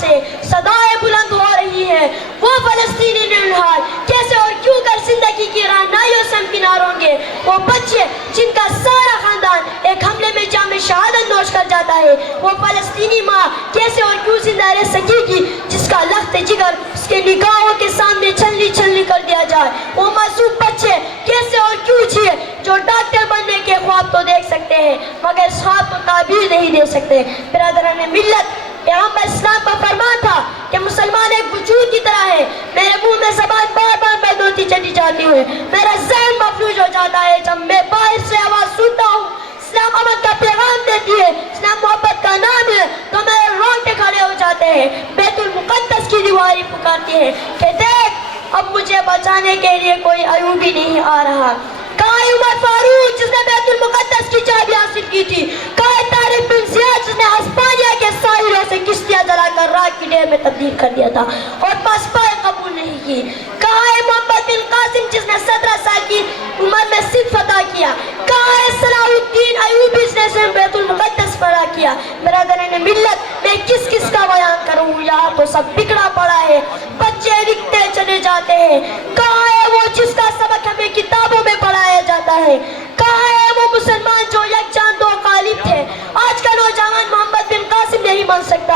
سے صدائیں بلند ہو رہی ہیں، وہ فلسطینی ننھال کیسے اور کیوں کر زندگی کی رہنائیوں سے ہمکنار ہوں گے؟ وہ بچے جن کا سارا خاندان ایک حملے میں جام شہادت نوش کر جاتا ہے، وہ فلسطینی ماں کیسے اور کیوں زندہ رہ سکے گی جس کا لخت جگر اس کے نگاہوں کے سامنے چھلنی چھلنی کر دیا جائے؟ وہ معصوم بچے کیسے اور کیوں جیے جو ڈاکٹر بننے کے خواب تو دیکھ سکتے ہیں مگر اس خواب کو تعبیر نہیں دے سکتے؟ برادران ملت، پیغمبر اسلام کا فرمان تھا کہ مسلمان ایک وجود کی طرح ہے۔ میرے منہ میں زبان بار بار بند ہوتی چلی جاتی ہے، میرا ذہن مفلوج ہو جاتا ہے جب میں باہر سے آواز سنتا ہوں اسلام امن کا پیغام دیتی ہے، اسلام محبت کا نام ہے، تو میرے رونگٹے کھڑے ہو جاتے ہیں۔ بیت المقدس کی دیواری پکارتی ہے کہ دیکھ اب مجھے بچانے کے لیے کوئی ایوبی نہیں آ رہا۔ کہاں ہے عمر فاروق جس نے بیت المقدس کی چابی حاصل کی تھی؟ کہاں ہے طارق بن زیاد جس نے ہسپانیہ کے ساحلوں سے کشتیاں جلا کر راکھ کی ڈھیر میں تبدیل کر دیا تھا اور پاسپائے قبول نہیں کی؟ کہاں ہے محمد بن قاسم جس نے 17 سال کی عمر میں سندھ فتح کیا؟ کہاں ہے صلاح الدین ایوبی جس نے بیت المقدس فتح کیا؟ برادران ملت، میں کس کس کا بیان کروں؟ یہاں تو سب بگڑا پڑا ہے، بچے لکھتے چلے جاتے ہیں۔ کہاں ہے وہ جس کا سبق ہمیں کتابوں میں پڑھایا جاتا ہے؟ کہاں ہے وہ مسلمان جو یک جان دو قالب تھے؟ آج کا نوجوان محمد بن قاسم نہیں بن سکتا،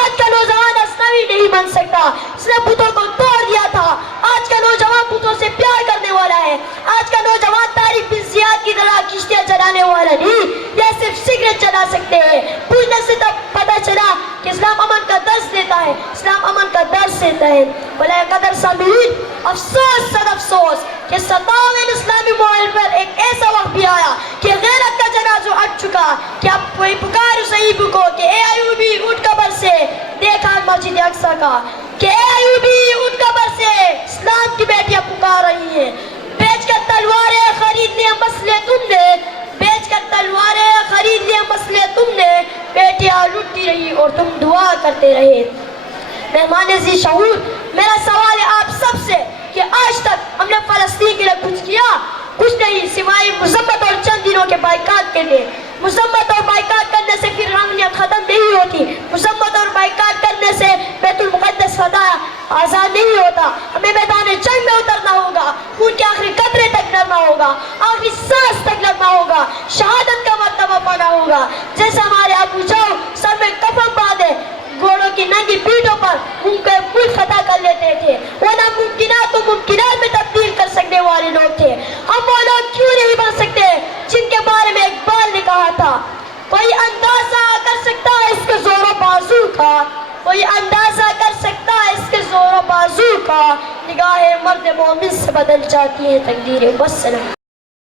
آج کا نوجوان اسنوی نہیں بن سکتا، اس نے بتوں کو توڑ دیا تھا۔ آج کا نوجوان بتوں سے پیار کرنے والا ہے، آج کا نوجوان طارق بن زیاد کی طرح کشتیاں چلانے والا نہیں، یہ صرف سگریٹ چلا سکتے ہیں۔ پوچھنے سے تب پتہ چلا کہ اسلام امن کا درس دیتا ہے، اسلام امن کا درس دیتا ہے۔ بلائے قدر سامعین، افسوس صد افسوس کہ 57 اسلامی معاہدے پر ایک ایسا وقت بھی آیا کہ غیرت کا جنازہ اٹھ چکا کہ اب کوئی پکار صحیح کو کہ اے ایوبی اٹھ قبر سے دیکھا مسجد اقصی کا، کہ اے ایوبی اٹھ قبر سے اسلام کی بیٹیاں پکار رہی ہیں۔ بیچ کر تلواریں خرید لیے مسئلے تم نے، بیچ کر تلواریں خرید لیے مسئلے تم نے، بیٹیاں لٹتی رہی اور تم دعا کرتے رہے۔ مہمان ذی شعور، میرا سوال ہے آپ سب سے کہ آج تک ہم نے فلسطین کے لیے کچھ کیا؟ کچھ نہیں، سوائے مذمت اور چند دنوں کے بائیکاٹ کے لیے۔ مذمت اور بائیکاٹ کرنے سے پھر غمنیت ختم نہیں ہوتی، مذمت اور بائیکاٹ کرنے سے بیت المقدس فتح آزاد نہیں ہوتا۔ ہمیں میدان جنگ میں اترنا ہوگا، خون کے آخری قطرے تک لڑنا ہوگا، آخری سانس تک لڑنا ہوگا، شہادت کا مرتبہ پانا ہوگا۔ جیسے ہمارے ابو جاؤ سر میں کفن باندھے گھوڑوں کی ننگی پیٹھوں پر ان کے ملک فتح کر لیتے تھے، وہ ناممکنات کو ممکنات میں تبدیل کر سکنے والے لوگ تھے۔ ہم وہ لوگ کیوں نہیں بن سکتے جن کے بارے میں اقبال نے کہا تھا کوئی اندازہ کر سکتا ہے اس کے زور و بازو کا، کوئی اندازہ کر سکتا ہے اس کے زور و بازو کا، نگاہ مرد مومن سے بدل جاتی ہے تقدیر۔ والسلام۔